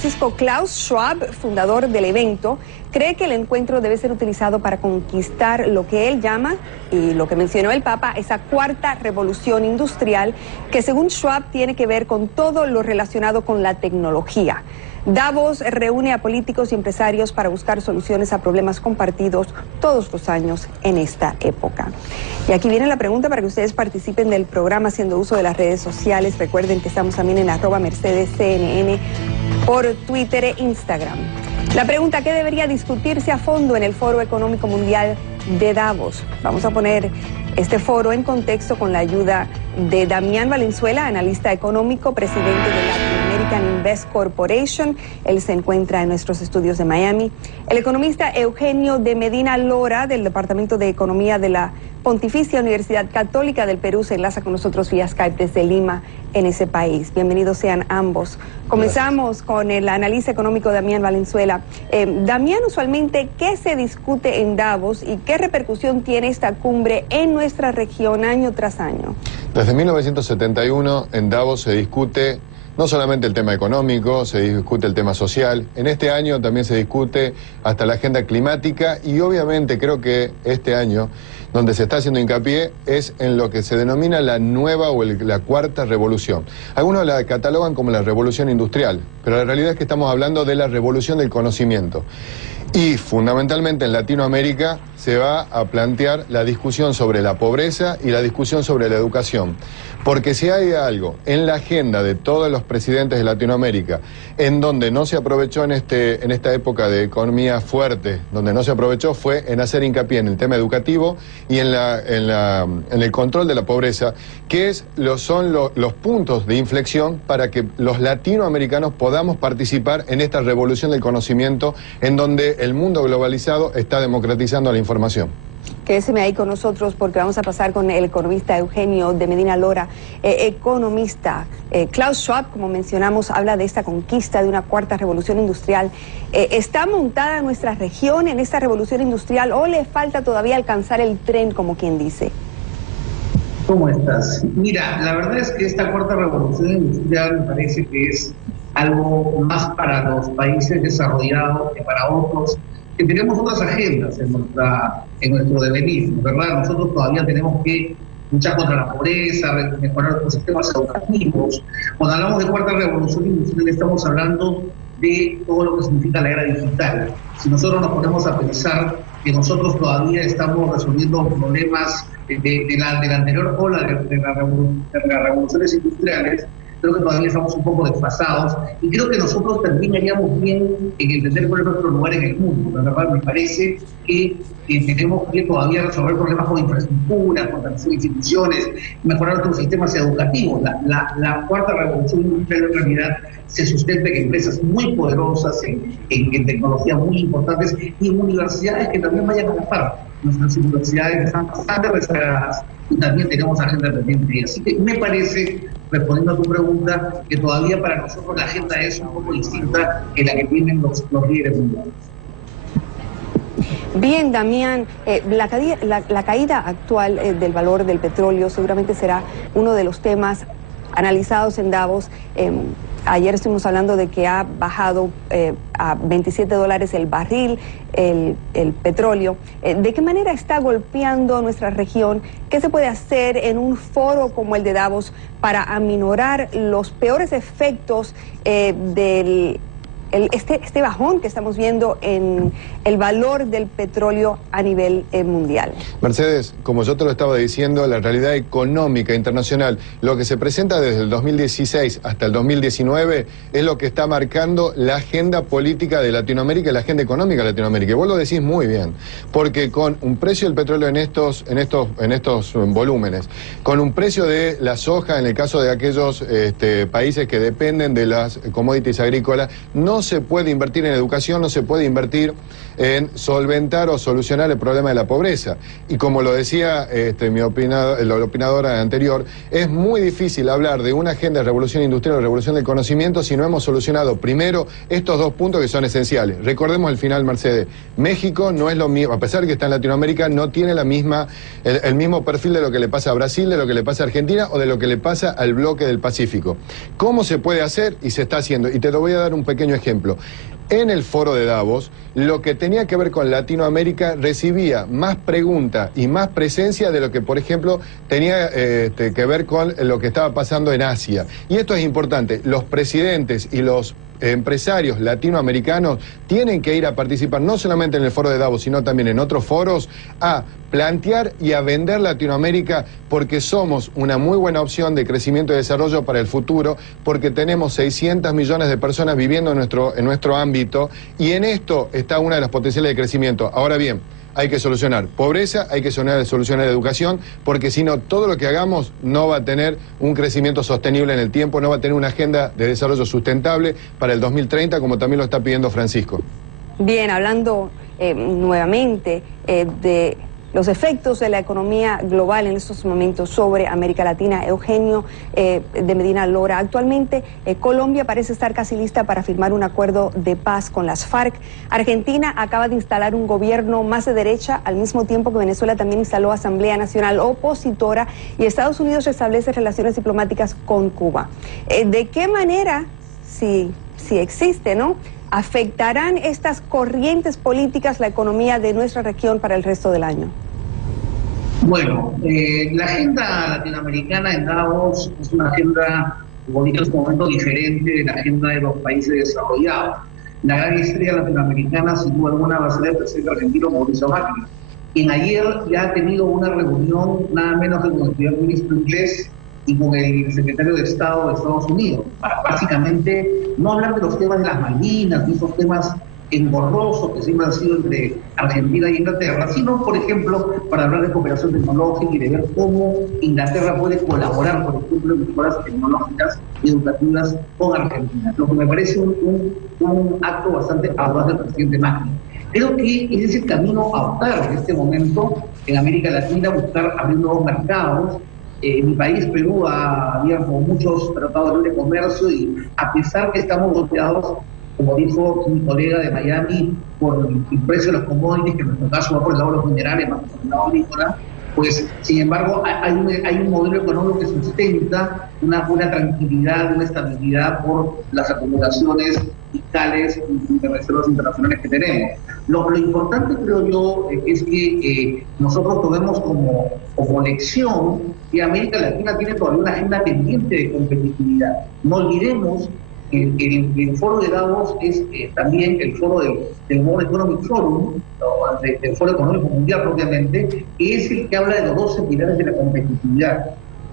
Francisco Klaus Schwab, fundador del evento, cree que el encuentro debe ser utilizado para conquistar lo que él llama, y lo que mencionó el Papa, esa cuarta revolución industrial que según Schwab tiene que ver con todo lo relacionado con la tecnología. Davos reúne a políticos y empresarios para buscar soluciones a problemas compartidos todos los años en esta época. Y aquí viene la pregunta para que ustedes participen del programa haciendo uso de las redes sociales. Recuerden que estamos también en @MercedesCNN por Twitter e Instagram. La pregunta: ¿qué debería discutirse a fondo en el Foro Económico Mundial de Davos? Vamos a poner este foro en contexto con la ayuda de Damián Valenzuela, analista económico, presidente de Latin American Invest Corporation. Él se encuentra en nuestros estudios de Miami. El economista Eugenio de Medina Lora, del Departamento de Economía de la Pontificia Universidad Católica del Perú, se enlaza con nosotros vía Skype desde Lima, en ese país. Bienvenidos sean ambos. Comenzamos con el analista económico Damián Valenzuela. Damián, usualmente, ¿qué se discute en Davos y qué repercusión tiene esta cumbre en nuestra región año tras año? Desde 1971 en Davos se discute no solamente el tema económico, se discute el tema social. En este año también se discute hasta la agenda climática y obviamente creo que este año donde se está haciendo hincapié es en lo que se denomina la nueva o la cuarta revolución. Algunos la catalogan como la revolución industrial, pero la realidad es que estamos hablando de la revolución del conocimiento. Y fundamentalmente en Latinoamérica se va a plantear la discusión sobre la pobreza y la discusión sobre la educación. Porque si hay algo en la agenda de todos los presidentes de Latinoamérica en donde no se aprovechó en esta época de economía fuerte, donde no se aprovechó fue en hacer hincapié en el tema educativo y en el control de la pobreza, que son los puntos de inflexión para que los latinoamericanos podamos participar en esta revolución del conocimiento en donde el mundo globalizado está democratizando la información. Quédese ahí con nosotros porque vamos a pasar con el economista Eugenio de Medina Lora. Economista, Klaus Schwab, como mencionamos, habla de esta conquista de una cuarta revolución industrial. ¿Está montada nuestra región en esta revolución industrial o le falta todavía alcanzar el tren, como quien dice? ¿Cómo estás? Mira, la verdad es que esta cuarta revolución industrial me parece que es algo más para los países desarrollados que para otros, que tenemos otras agendas en nuestro devenir, ¿verdad? Nosotros todavía tenemos que luchar contra la pobreza, mejorar los sistemas educativos. Cuando hablamos de cuarta revolución industrial estamos hablando de todo lo que significa la era digital. Si nosotros nos ponemos a pensar que nosotros todavía estamos resolviendo problemas de la anterior ola de las revoluciones industriales, creo que todavía estamos un poco desfasados y creo que nosotros también haríamos bien en entender cuál es nuestro lugar en el mundo. La verdad me parece que tenemos que todavía resolver problemas con infraestructura, con las instituciones, mejorar nuestros sistemas educativos. La cuarta revolución industrial en realidad se sustenta en empresas muy poderosas, en tecnologías muy importantes y en universidades que también vayan a la par. Nuestras universidades están bastante rezagadas y también tenemos agenda pendiente. Así que me parece, respondiendo a tu pregunta, que todavía para nosotros la agenda es un poco distinta que la que tienen los líderes mundiales. Bien, Damián, la caída actual del valor del petróleo seguramente será uno de los temas analizados en Davos. Ayer estuvimos hablando de que ha bajado a $27 el barril el petróleo. ¿De qué manera está golpeando nuestra región? ¿Qué se puede hacer en un foro como el de Davos para aminorar los peores efectos este bajón que estamos viendo en el valor del petróleo a nivel mundial? Mercedes, como yo te lo estaba diciendo, la realidad económica internacional, lo que se presenta desde el 2016 hasta el 2019 es lo que está marcando la agenda política de Latinoamérica y la agenda económica de Latinoamérica. Y vos lo decís muy bien, porque con un precio del petróleo en estos volúmenes, con un precio de la soja en el caso de aquellos países que dependen de las commodities agrícolas, no se puede invertir en educación, no se puede invertir en solventar o solucionar el problema de la pobreza. Y como lo decía la opinadora anterior, es muy difícil hablar de una agenda de revolución industrial o revolución del conocimiento si no hemos solucionado primero estos dos puntos que son esenciales. Recordemos el final, Mercedes. México no es lo mismo, a pesar de que está en Latinoamérica, no tiene el mismo perfil de lo que le pasa a Brasil, de lo que le pasa a Argentina o de lo que le pasa al bloque del Pacífico. ¿Cómo se puede hacer? Y se está haciendo. Y te lo voy a dar un pequeño ejemplo. ejemplo, en el foro de Davos, lo que tenía que ver con Latinoamérica recibía más preguntas y más presencia de lo que, por ejemplo, tenía que ver con lo que estaba pasando en Asia. Y esto es importante, los presidentes y los empresarios latinoamericanos tienen que ir a participar no solamente en el foro de Davos, sino también en otros foros, a plantear y a vender Latinoamérica, porque somos una muy buena opción de crecimiento y desarrollo para el futuro, porque tenemos 600 millones de personas viviendo en nuestro ámbito, y en esto está una de las potenciales de crecimiento. Ahora bien, hay que solucionar pobreza, hay que solucionar educación, porque si no, todo lo que hagamos no va a tener un crecimiento sostenible en el tiempo, no va a tener una agenda de desarrollo sustentable para el 2030, como también lo está pidiendo Francisco. Bien, hablando nuevamente de los efectos de la economía global en estos momentos sobre América Latina, Eugenio de Medina Lora. Actualmente Colombia parece estar casi lista para firmar un acuerdo de paz con las FARC. Argentina acaba de instalar un gobierno más de derecha, al mismo tiempo que Venezuela también instaló Asamblea Nacional opositora, y Estados Unidos restablece relaciones diplomáticas con Cuba. ¿De qué manera, si existe, ¿no?, afectarán estas corrientes políticas la economía de nuestra región para el resto del año? Bueno, la agenda latinoamericana en Davos es una agenda, como dije en este momento, diferente de la agenda de los países desarrollados. La gran estrella latinoamericana, sin duda alguna, va a ser el presidente argentino Mauricio Macri, quien ayer ya ha tenido una reunión nada menos que con el primer ministro inglés y con el secretario de Estado de Estados Unidos, para básicamente no hablar de los temas de las Malvinas, ni esos temas engorrosos que siempre han sido entre Argentina y Inglaterra, sino, por ejemplo, para hablar de cooperación tecnológica y de ver cómo Inglaterra puede colaborar, por ejemplo, en mejoras tecnológicas y educativas con Argentina, lo que me parece un acto bastante audaz del presidente Macri. Creo que ese es el camino a optar en este momento en América Latina, buscar abrir nuevos mercados. Mi país, Perú, había muchos tratados de libre comercio, y a pesar que estamos golpeados, como dijo mi colega de Miami, por el precio de los commodities, que en nuestro caso va por el lado de los minerales, más que por el lado agrícola, pues sin embargo hay un modelo económico que sustenta una tranquilidad, una estabilidad por las acumulaciones fiscales y de reservas internacionales que tenemos. Lo importante, creo yo, es que nosotros tomemos como lección que América Latina tiene todavía una agenda pendiente de competitividad. No olvidemos que el foro de Davos es también el foro del World Economic Forum, del Foro Económico Mundial propiamente, que es el que habla de los 12 pilares de la competitividad.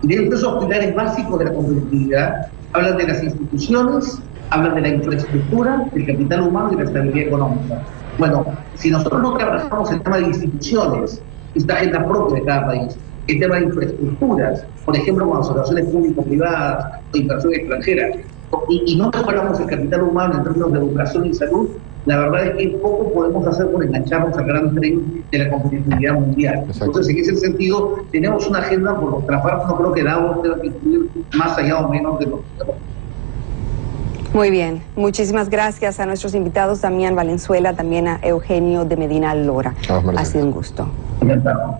Y dentro de esos pilares básicos de la competitividad hablan de las instituciones, hablan de la infraestructura, del capital humano y de la estabilidad económica. Bueno, si nosotros no trabajamos el tema de instituciones, esta agenda propia de cada país, el tema de infraestructuras, por ejemplo, con asociaciones público-privadas o inversión extranjera, y no mejoramos el capital humano en términos de educación y salud, la verdad es que poco podemos hacer por engancharnos al gran tren de la competitividad mundial. Exacto. Entonces, en ese sentido, tenemos una agenda por nuestra parte. No creo que Davos tenga que incluir más allá o menos de lo que... Muy bien, muchísimas gracias a nuestros invitados, Damián Valenzuela, también a Eugenio de Medina Lora. Ha sido un gusto. Encantado.